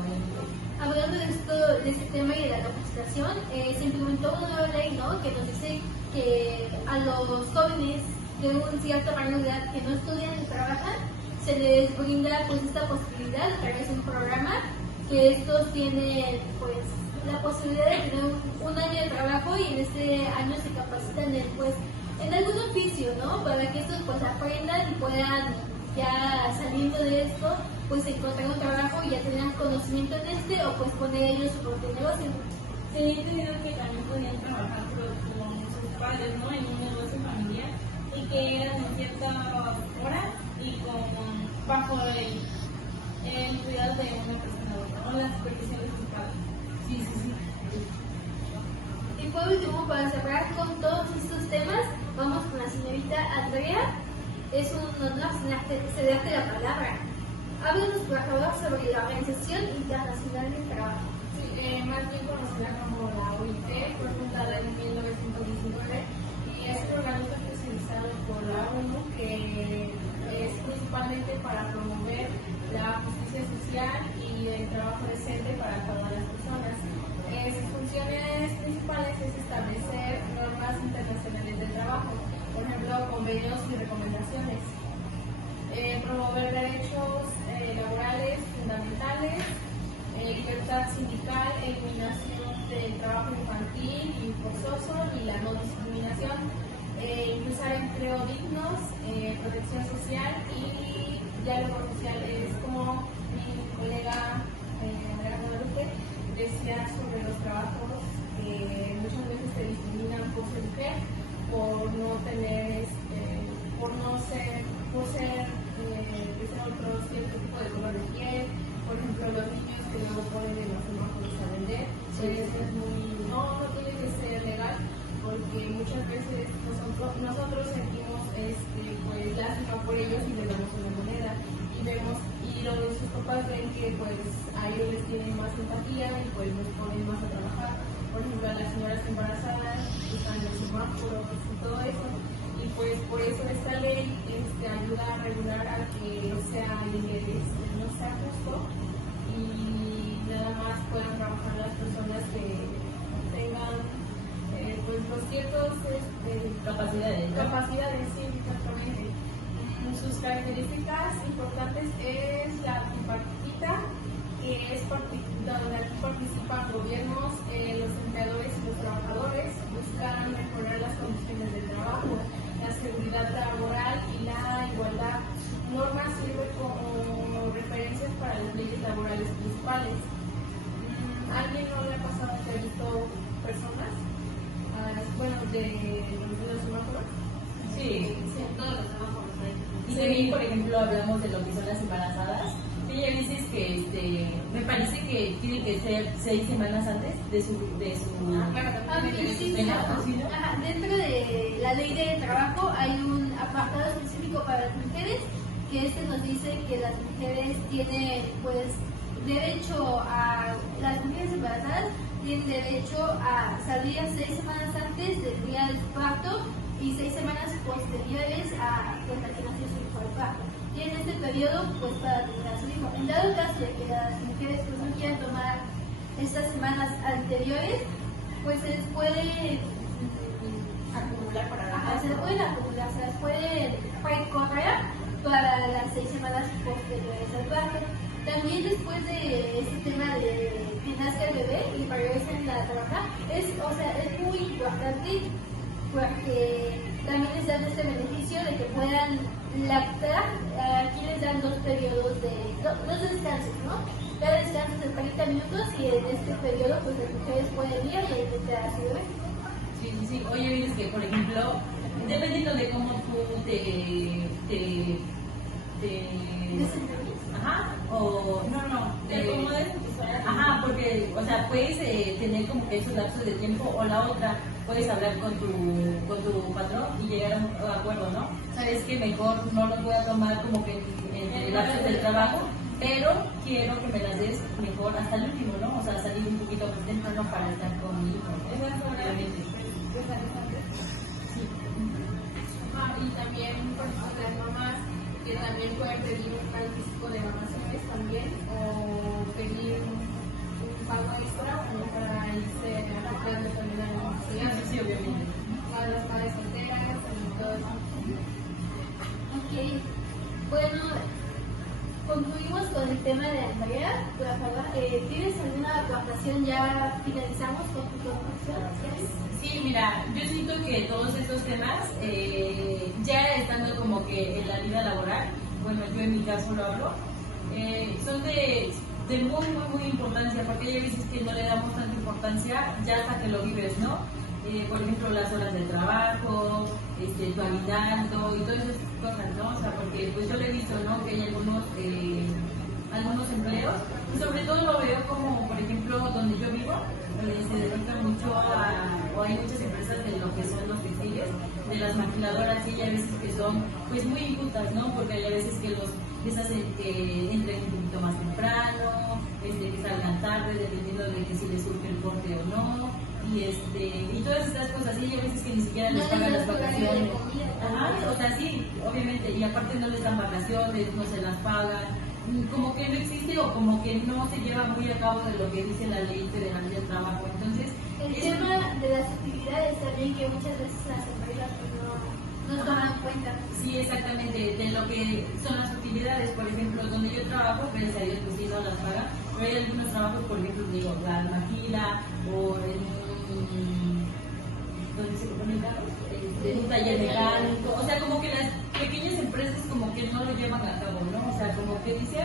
Hablando de esto, de este tema y de la capacitación, se implementó una nueva ley, ¿no? Que nos dice que a los jóvenes de un cierto rango de edad que no estudian ni trabajan, se les brinda pues esta posibilidad a través de un programa que estos tienen pues la posibilidad de tener un año de trabajo y en este año se capacitan en algún oficio, ¿no? Para que estos pues aprendan y puedan ya saliendo de esto pues encontrar un trabajo y ya tengan conocimiento en este o pues poner ellos su propio negocio. Tenía entendido que también podían trabajar con sus padres, ¿no? En un negocio familiar y que eran en ciertas horas y bajo el cuidado de una persona o la supervisión de sus padres. Sí, sí, sí. Y por último, para cerrar con todos estos temas, vamos con la señorita Andrea. Es un honor cederte la palabra. Háblanos, por favor, sobre la Organización Internacional del Trabajo. Más bien conocida como la OIT, fue fundada en 1919 y es un organismo especializado por la ONU que es principalmente para promover la justicia social y el trabajo decente para todas las personas. Sus funciones principales es establecer normas internacionales de trabajo, por ejemplo, convenios y recomendaciones, promover derechos laborales fundamentales, libertad sindical, eliminación del trabajo infantil y forzoso y la no discriminación, impulsar empleo dignos, protección social y diálogo social. Es como mi colega Andrea Guadalupe decía sobre los trabajos que muchas veces se discriminan por ser mujer, por no tener, por ser otro cierto tipo de color de piel. Por ejemplo, los niños que luego ponen en los semáforos a vender, pues es no tiene que ser legal, porque muchas veces nosotros sentimos pues lástima por ellos y les damos una moneda y sus papás ven que pues a ellos les tienen más simpatía y pues los ponen más a trabajar. Por ejemplo, a las señoras embarazadas están en el semáforo y todo eso. Y pues por eso esta ley ayuda a regular a que no sea justo y nada más puedan trabajar las personas que tengan pues los ciertos capacidades, sí, exactamente. Sus características importantes es la tripartita, que es donde aquí participan gobiernos, los empleadores y los trabajadores, buscan mejorar las condiciones de trabajo, la seguridad laboral y la igualdad. Normas sirven como referencias para las leyes laborales principales. ¿A alguien no le ha pasado que ha visto personas bueno, de los semáforos. Sí. Sí, todos los semáforos hay. Y también, por ejemplo, hablamos de lo que son las embarazadas. Y hay veces que me parece que tiene que ser 6 semanas antes de su Claro, Sí, sí, de claro. nacimiento. Ajá, dentro de la ley de trabajo hay un apartado específico para las mujeres que nos dice que las mujeres tienen pues derecho a las mujeres embarazadas tienen derecho a salir 6 semanas antes del día del parto y 6 semanas posteriores a pues, la que nació su hijo al parto. Y en este periodo, pues para tener a su hijo. En dado caso de que las mujeres pues, no quieran tomar estas semanas anteriores, pues se les puede acumular para ajá, se les pueden acumular, se les puede recorrer para las 6 semanas posteriores al parto. También después de este tema de que nazca el bebé y regresen a trabajar, es muy importante porque también les dan este beneficio de que puedan lactar. Aquí les dan 2 periodos dos descansos, ¿no? Cada descanso es de 30 minutos y en este periodo pues las mujeres pueden ir y alimentar a su bebé. Sí. Oye, vienes que, por ejemplo, dependiendo de cómo tú ¿Desempeñas? ajá, o no, ajá, porque, o sea, puedes tener como que esos lapsos de tiempo o la otra, puedes hablar con tu patrón y llegar a un acuerdo, ¿no? Sabes que mejor no lo voy a tomar como que en el lapso del trabajo, pero quiero que me las des mejor hasta el último, ¿no? O sea, salir un poquito más temprano para estar con mi hijo, ¿no? Obviamente. Y también, por ejemplo, las mamás que también pueden pedir un plan físico de vacaciones también o pedir un pago extra como para irse apoyando también a los estudiantes. Sí, obviamente. A las madres solteras y todo eso. Ok, bueno, concluimos con el tema de Andrea. ¿Tienes alguna aportación? Ya finalizamos con tu aportación. Sí, mira, yo siento que todos estos temas, ya estando como que en la vida laboral, bueno, yo en mi caso lo hablo, son de muy importancia, porque hay veces que no le damos tanta importancia ya hasta que lo vives, ¿no? Por ejemplo, las horas de trabajo, tu aguinaldo y todas esas cosas, ¿no? O sea, porque pues yo lo he visto, ¿no? Que hay algunos empleos, y sobre todo lo veo como, por ejemplo, donde yo vivo, se dedica mucho o hay muchas empresas de lo que son los textiles, de las maquiladoras, y hay veces que son pues muy injustas, ¿no? Porque hay veces que les hacen que entren un poquito más temprano, que salgan tarde, dependiendo de que si les surge el corte o no, y todas estas cosas, y hay veces que ni siquiera les pagan las vacaciones. Ajá, o sea, sí, obviamente, y aparte no les dan vacaciones, no se las pagan, como que no existe o como que no se lleva muy a cabo de lo que dice la ley federal del trabajo. Entonces, El tema de las actividades también que muchas veces las empresas pues, no toman en cuenta. sí, exactamente, de lo que son las utilidades, por ejemplo, donde yo trabajo, gracias a Dios, pues sí, no las pagan, pero hay algunos trabajos, por ejemplo, digo, la maquila o donde se comunican, un taller mecánico, o sea, como que las pequeñas empresas como que no lo llevan a cabo, ¿no? O sea, como que dice,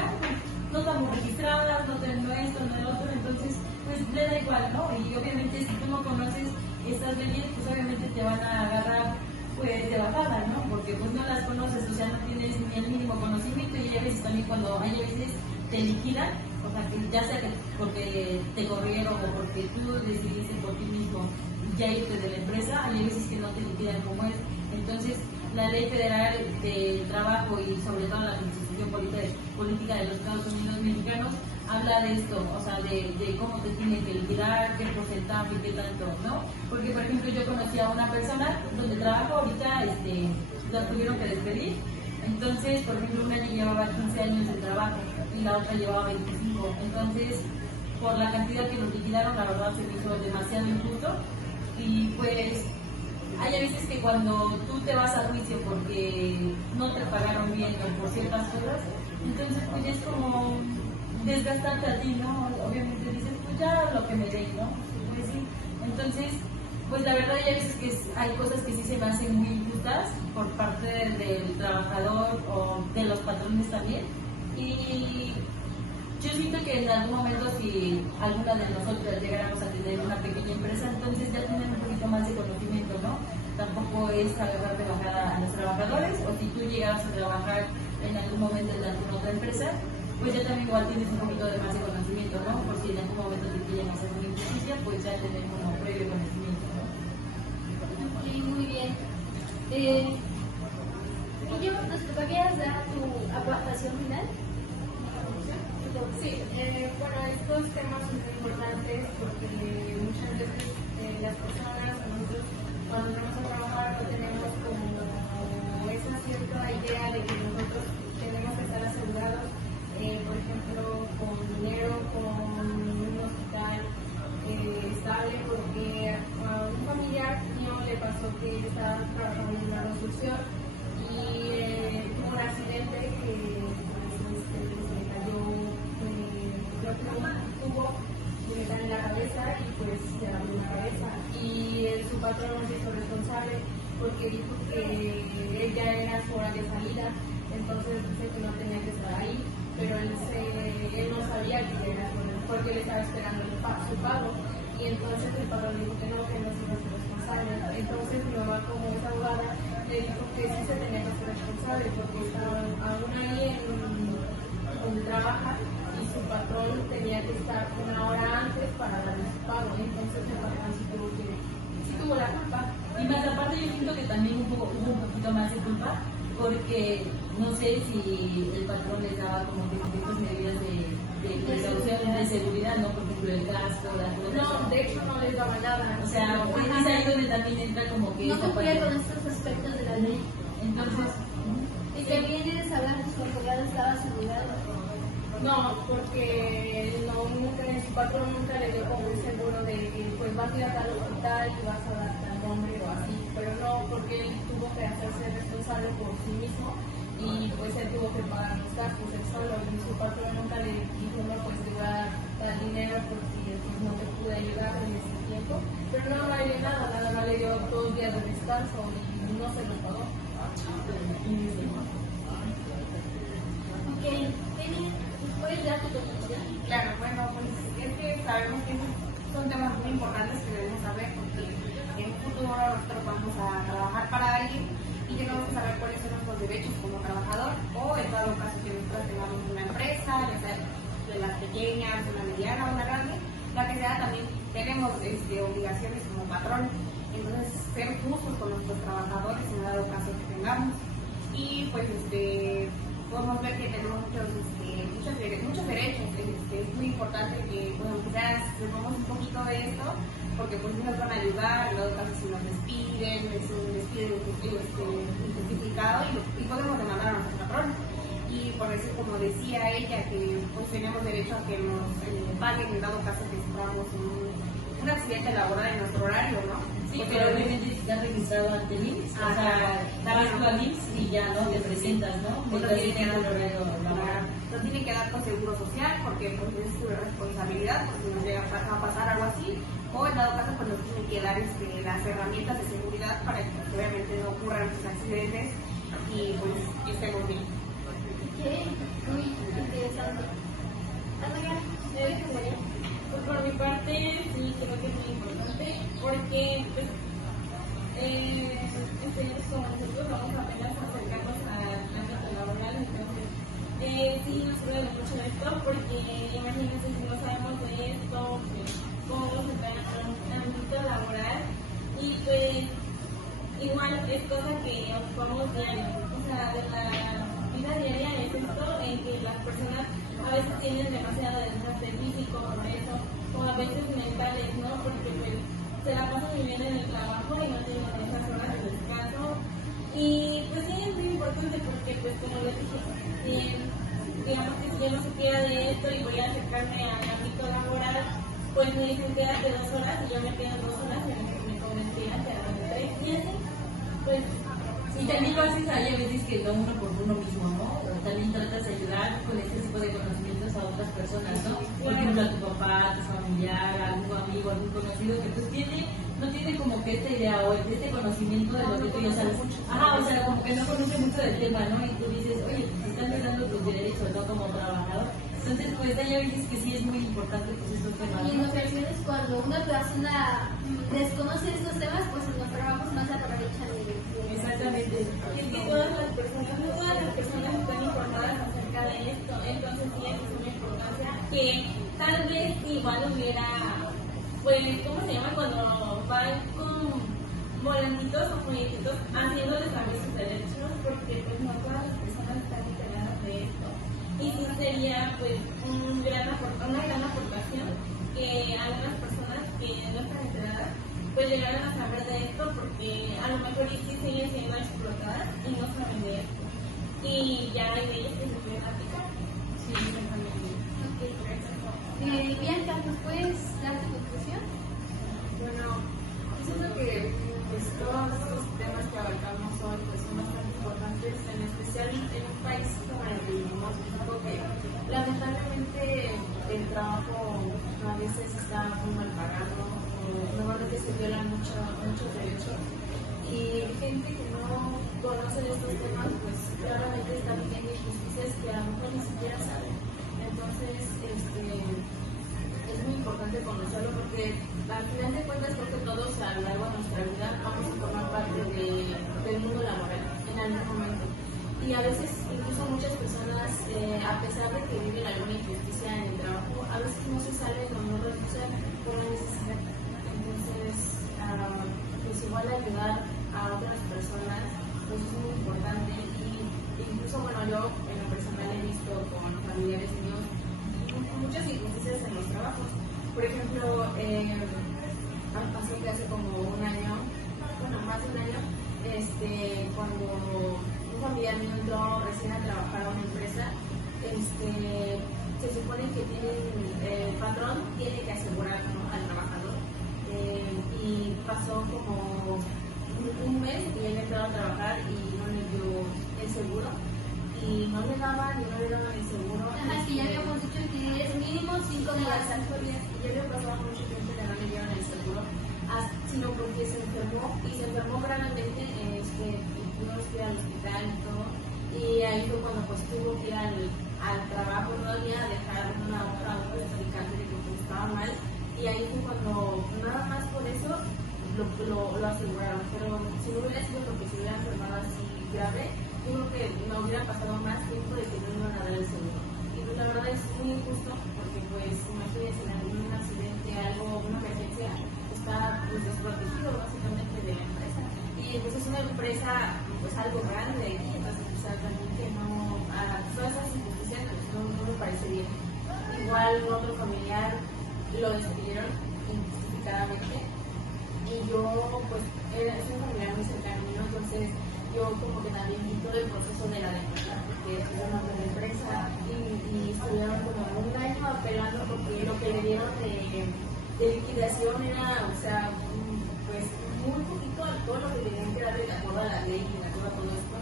no estamos registradas, no tenemos esto, no lo otro, entonces, pues le da igual, ¿no? Y obviamente si tú no conoces estas leyes, pues obviamente te van a agarrar pues de bajada, ¿no? Porque pues no las conoces, o sea, no tienes ni el mínimo conocimiento, y a veces también cuando hay veces te liquidan, o sea, que ya sea que porque te corrieron o porque tú decidiste por ti mismo ya irte de la empresa, hay veces que no te liquidan como es. Entonces, la ley federal del trabajo y sobre todo la constitución política de los Estados Unidos mexicanos habla de esto, o sea, de cómo te tienen que liquidar, qué porcentaje, qué tanto, ¿no? Porque, por ejemplo, yo conocí a una persona donde trabajo ahorita, la tuvieron que despedir. Entonces, por ejemplo, una ya llevaba 15 años de trabajo y la otra llevaba 25. Entonces, por la cantidad que nos liquidaron, la verdad se me hizo demasiado injusto. Y pues, hay veces que cuando tú te vas a juicio porque no te pagaron bien o por ciertas cosas, entonces pues es como desgastante a ti, ¿no? Obviamente dices, pues ya lo que me den, ¿no? Pues sí. Entonces, pues la verdad hay veces que hay cosas que sí se me hacen muy injustas por parte del trabajador o de los patrones también. Y yo siento que en algún momento si alguna de nosotras llegáramos a tener una pequeña empresa, entonces ya tienen un poquito más de conocimiento, ¿no? Tampoco es agarrar de bajada a los trabajadores, o si tú llegas a trabajar en algún momento en otra empresa, pues ya también igual tienes un poquito de más de conocimiento, ¿no? Por si en algún momento te quieren hacer una injusticia, pues ya tener como previo conocimiento, ¿no? Sí, muy bien. Niño, ¿nos podrías dar tu aportación final? Sí, bueno, estos temas son muy importantes porque muchas veces las personas, nosotros cuando vamos a trabajar no tenemos como esa cierta idea de que nosotros tenemos que estar asegurados, por ejemplo, con dinero, con un hospital estable, porque a un familiar mío le pasó que estaba trabajando en una construcción y tuvo un accidente que se cayó, creo que un tubo de metal en la cabeza y pues se abrió la cabeza. Y su patrón no se hizo responsable porque dijo que él ya era su hora de salida, entonces dice que no tenía que estar ahí, pero él no sabía que era su hora porque él estaba esperando su pago. Y entonces el patrón dijo que no se hizo responsable. Entonces mi mamá, como es abogada, le dijo que sí se tenía que hacer responsable porque estaban aún ahí donde trabaja y su patrón tenía que estar una hora antes para darle su pago. Entonces el patrón sí tuvo la culpa. Y más aparte yo siento que también hubo un poquito más de culpa, porque no sé si el patrón les daba como que ciertas medidas de precaución, de seguridad, ¿no? Por ejemplo, el casco, las cosas. No, de hecho no les daba nada. O sea, es ahí donde también entra como que no esta cumplía parte. con estos aspectos de la ley. Entonces, Y también debes hablar que su abogado estaba asegurado. No, porque nunca, su patrón nunca le dio como un seguro de que pues vas a ir a tal hospital y vas a dar tal nombre o así, pero no, porque él tuvo que hacerse responsable por sí mismo y pues él tuvo que pagar los gastos él solo y su patrón nunca le dijo no pues te voy a dar dinero porque pues, no te pude ayudar en ese tiempo, pero no le dio nada más le dio 2 días de descanso y no se lo pagó. Ok, Tenia, ¿puedes dar tu conclusión? Claro, bueno, pues es que sabemos que son temas muy importantes que debemos saber porque en un futuro nosotros vamos a trabajar para alguien y tenemos que saber cuáles son nuestros derechos como trabajador o en dado caso que nosotros tengamos una empresa, ya sea de las pequeñas, una mediana o una grande, la que sea también tenemos obligaciones como patrón, entonces ser justos con nuestros trabajadores en dado caso que tengamos y pues podemos ver que tenemos muchos derechos. Es muy importante que, bueno, quizás sepamos un poquito de esto, porque pues nos van a ayudar, en dado caso si nos despiden, es un despido injustificado y podemos demandar a nuestro patrón. Y por eso, como decía ella, que pues tenemos derecho a que nos paguen en dado caso que suframos un accidente laboral en nuestro horario, ¿no? sí, pero obviamente si estás registrado ante el IMSS, o sea, vas tú al IMSS y ya, ¿no? Te presentas, ¿no? Pero tiene que dar tiene que dar con seguro social porque pues, es su responsabilidad, porque si nos llega a pasar algo así, o en dado caso pues nos tienen que dar las herramientas de seguridad para que pues, obviamente no ocurran los accidentes y pues estemos bien. Ok, muy interesante. Andrea, Pues por mi parte, sí, creo que es muy importante porque pues, como nosotros vamos apenas a acercarnos al ámbito laboral, entonces sí nos sirve mucho esto porque imagínense si no sabemos de esto, pues, cómo vamos a entrar en un ámbito laboral y pues igual es cosa que ocupamos diario, o sea, de la vida diaria es esto en que las personas a veces tienen demasiado desgaste físico por eso, o a veces mentales, ¿no? Porque pues se la pasan viviendo en el trabajo y no tienen esas horas de descanso. Y pues sí, es muy importante porque pues como les dije, digamos que si yo no supiera de esto y voy a acercarme al ámbito laboral, pues me dicen quédate 2 horas y yo me quedo 2 horas y me convencían quedarme 3 y así, pues. Y también lo haces ahí a veces que no uno por uno mismo, ¿no? O también tratas de ayudar con este tipo de conocimientos a otras personas, ¿no? Por ejemplo, a tu papá, a tu familiar, a algún amigo, a algún conocido que pues no tiene como que esta idea o este conocimiento de lo que tú ya sabes. Ajá, o sea, como que no conoce mucho del tema, ¿no? Y tú dices, oye, te están violando tus derechos, ¿no? Como trabajador. Entonces, pues pues ella dices que sí es muy importante pues estos temas, Y en ¿no? ocasiones cuando una persona desconoce estos temas, pues en los trabajos más aprovechan Exactamente. Y es que todas las personas están informadas acerca de esto, entonces sí es de suma importancia que tal vez igual hubiera, pues, ¿cómo se llama? Cuando van con volantitos o muñequitos haciéndoles saber sus derechos, porque pues no todas las personas están enteradas de esto. Y sí sería pues una gran aportación que algunas personas que no están enteradas pues llegaran a saber de esto, porque a lo mejor sí siguen siendo explotadas y no saben de esto. Y ya hay leyes que se pueden aplicar. Sí, exactamente. Bianca, ¿nos puedes dar tu conclusión? Bueno, siento que pues, todos estos temas que abarcamos hoy pues, son bastante importantes, en especial en un país como el que vivimos, porque lamentablemente el trabajo a veces está muy mal pagado, normalmente se violan muchos derechos, y gente que no conoce estos temas pues claramente está viviendo injusticias que a lo mejor ni siquiera saben. Entonces, es muy importante conocerlo porque al final de cuentas creo que todos a lo largo de nuestra vida vamos a formar parte del mundo laboral en algún momento. Y a veces, incluso muchas personas, a pesar de que viven alguna injusticia en el trabajo, a veces no se salen o no renuncian por la necesidad. Entonces, pues igual ayudar a otras personas pues es muy importante. Y incluso, bueno, yo en lo personal he visto con familiares míos muchas injusticias en los trabajos. Por ejemplo, pasó que hace como un año, bueno, más de un año, cuando un familiar mío entró recién a trabajar a una empresa, se supone que el patrón tiene que asegurar, ¿no?, al trabajador. Y pasó como un mes y él entró a trabajar y no le dio el seguro. Y no le daban el seguro. Ajá, que ya habíamos dicho que es mínimo 5 días. 5 días. Y ya le pasaba a mucha gente que no le dieron el seguro, sino porque se enfermó y se enfermó gravemente, tuvimos que ir al hospital y todo. Y ahí fue cuando pues tuvo que ir al trabajo todavía a dejar una hoja explicante de que pues, estaba mal. Y ahí fue cuando, nada más por eso, lo aseguraron. Pero si no hubiera sido porque se hubiera enfermado así grave, yo creo que me hubiera pasado más tiempo de que no iban a dar el seguro. Y pues la verdad es muy injusto porque pues imagínense en algún accidente, una emergencia, está pues desprotegido básicamente de la empresa. Y pues es una empresa pues algo grande, y entonces o sea, también que no, a todas esas injusticias pues, no me parece bien. Igual otro familiar lo despidieron injustificadamente y yo pues es un familiar muy cercano mío, entonces yo como que también vi todo el proceso de la demanda, porque es una buena empresa y estuvieron como un año apelando porque lo que le dieron de liquidación era, o sea, pues muy poquito a todo lo que tenían que darle de acuerdo a la ley y de acuerdo a todo esto.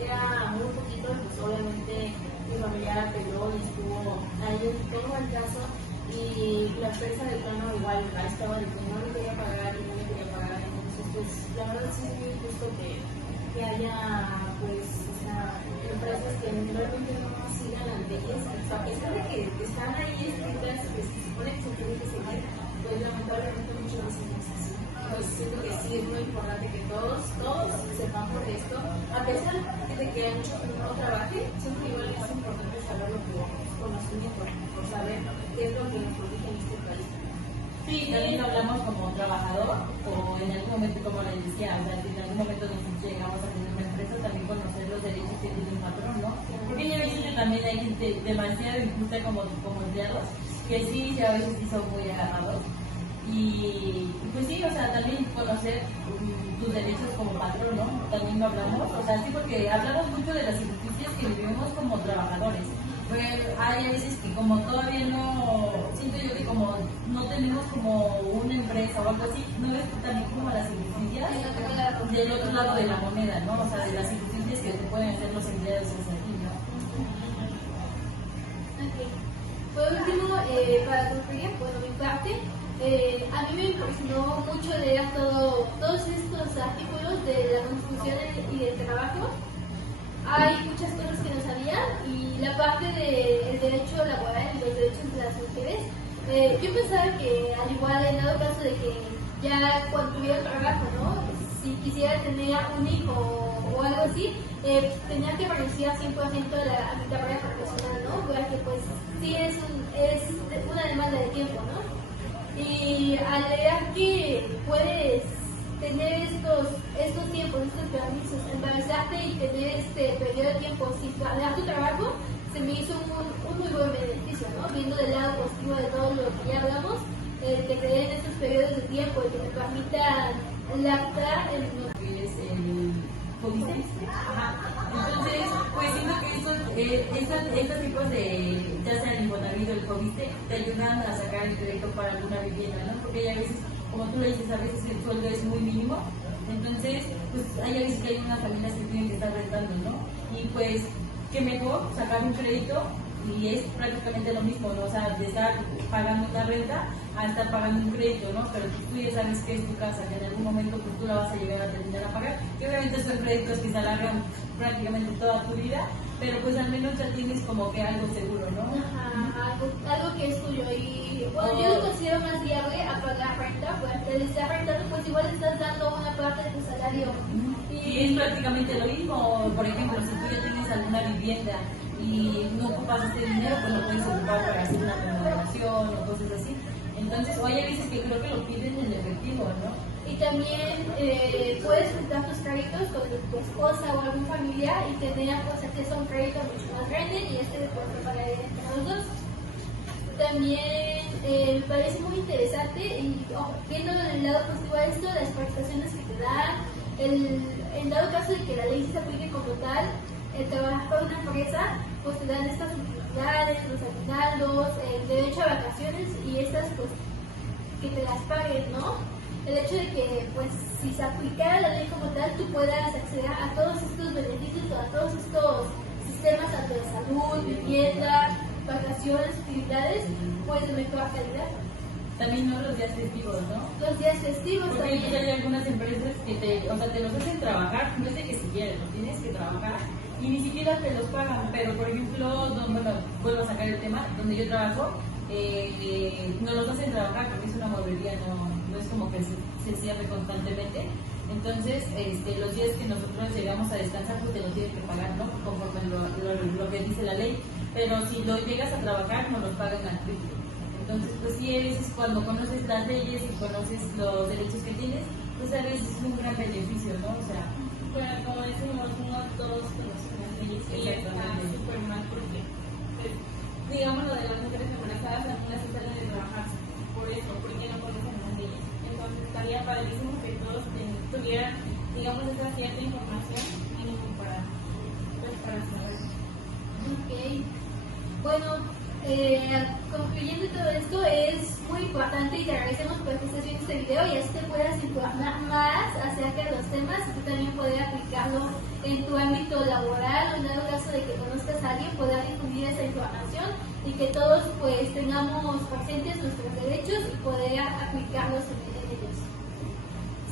Era muy poquito, pues obviamente mi familiar apeló y estuvo ahí en todo el caso y la empresa de plano igual estaba de que no le quería pagar y no le quería pagar. Entonces, pues la verdad sí es muy injusto que haya, pues, o sea, empresas que realmente no sigan las leyes, a pesar de que están ahí escritas, que se supone que se tienen que seguir, pues lamentablemente muchas veces no es así. Pues siento que sí es muy importante que todos sepan por esto, a pesar de que hay muchos que no trabajen, siempre igual es importante saberlo por conocimiento, por saber qué es lo que nos protege en este país. Sí, también hablamos como trabajador o en algún momento, como les decía, o sea, si en algún momento nosotros llegamos a tener una empresa, también conocer los derechos que tiene un patrón, ¿no? Porque ya veces que también hay gente demasiado injusta como empleados, que sí, a veces sí son muy agarrados. Y pues sí, o sea, también conocer tus derechos como patrón, ¿no? También lo hablamos, o sea, sí, porque hablamos mucho de las injusticias que vivimos como trabajadores. Pero hay veces que como todavía no, siento yo que como no tenemos como una empresa o algo así, no ves también como las injusticias del otro lado de la moneda, ¿no? O sea, de las injusticias que te pueden hacer los empleados hacia ti, ¿no? Okay. Por último, para concluir, bueno, mi parte, a mí me impresionó mucho leer todos estos artículos de la Constitución y del trabajo. Hay muchas cosas que no sabía y la parte del derecho laboral y los derechos Yo pensaba que al igual en dado caso de que ya cuando tuviera trabajo, ¿no? Si quisiera tener un hijo o algo así, tenía que renunciar 100% a mi carrera profesional, ¿no? Porque pues sí es una demanda de tiempo, ¿no? Y al leer que puedes tener estos tiempos, estos permisos, embarazarte y tener este periodo de tiempo sin pagar tu trabajo, se me hizo un muy buen beneficio, ¿no? Viendo del lado positivo de todo lo que ya hablamos, que te den estos periodos de tiempo y que te permitan lactar el que es el COVID. Ajá. Entonces, pues siento que estos tipos de, ya sea el Infonavit o el COVID, te ayudan a sacar el crédito para alguna vivienda, ¿no? Porque hay a veces, como tú lo dices, a veces el sueldo es muy mínimo, entonces, pues hay a veces que hay unas familias que tienen que estar rentando, ¿no? Y pues, qué mejor sacar un crédito y es prácticamente lo mismo, ¿no? O sea, de estar pagando una renta a estar pagando un crédito, ¿no? Pero tú ya sabes que es tu casa, que en algún momento pues tú la vas a llegar a terminar a pagar, que obviamente son créditos que se alargan prácticamente toda tu vida, pero pues al menos ya tienes como que algo seguro, ¿no? Ajá, algo que es tuyo. Y bueno, yo lo considero más viable a pagar renta, pues al estar rentando, pues igual estás dando una parte de tu salario. Y es prácticamente lo mismo, por ejemplo, si tú ya tienes alguna vivienda y no ocupas este dinero, pues lo puedes ocupar para hacer una remodelación o cosas así. Entonces, o hay veces que creo que lo piden en efectivo, ¿no? Y también puedes juntar tus créditos con tu esposa o algún familiar y tener pues, acceso a un crédito mucho más grande y puede pagar entre los dos. También me parece muy interesante y viendo el lado positivo de esto, las prestaciones que te dan, en dado caso de que la ley se aplique como tal, trabajar para una empresa, pues te dan estas utilidades, los aguinaldos, el derecho a vacaciones y estas pues que te las paguen, ¿no? El hecho de que pues si se aplicara la ley como tal, tú puedas acceder a todos estos beneficios, a todos estos sistemas tanto de salud, vivienda, vacaciones, utilidades, pues de mejor calidad. También no los días festivos, ¿no? Los días festivos Porque también. hay algunas empresas que te los hacen trabajar, no es de que si quieres, lo tienes que trabajar y ni siquiera te los pagan, pero por ejemplo, vuelvo a sacar el tema, donde yo trabajo, no los hacen trabajar porque es una mueblería, no es como que se cierre constantemente. Entonces, los días que nosotros llegamos a descansar, pues te los tienes que pagar, ¿no? Conforme lo que dice la ley, pero si lo llegas a trabajar, no los pagan al triple. Entonces, pues sí, a veces cuando conoces las leyes y conoces los derechos que tienes, pues a veces es un gran beneficio, ¿no? O sea, bueno, como decimos, no todos conocen las leyes y está súper mal porque, pues, digamos, lo de las mujeres embarazadas, algunas se salen de trabajar por eso, porque no conocen las leyes. Entonces, estaría padrísimo que todos tuvieran, digamos, esa cierta información mínimo para saber. Ok. Bueno, concluyendo todo esto, es muy importante y te agradecemos por que estés viendo este video y así te puedas informar más acerca de los temas y tú también poder aplicarlo en tu ámbito laboral o en dado caso de que conozcas a alguien, poder difundir esa información y que todos pues tengamos presentes nuestros derechos y poder aplicarlos en ellos.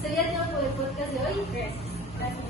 Sería todo por el podcast de hoy. Gracias.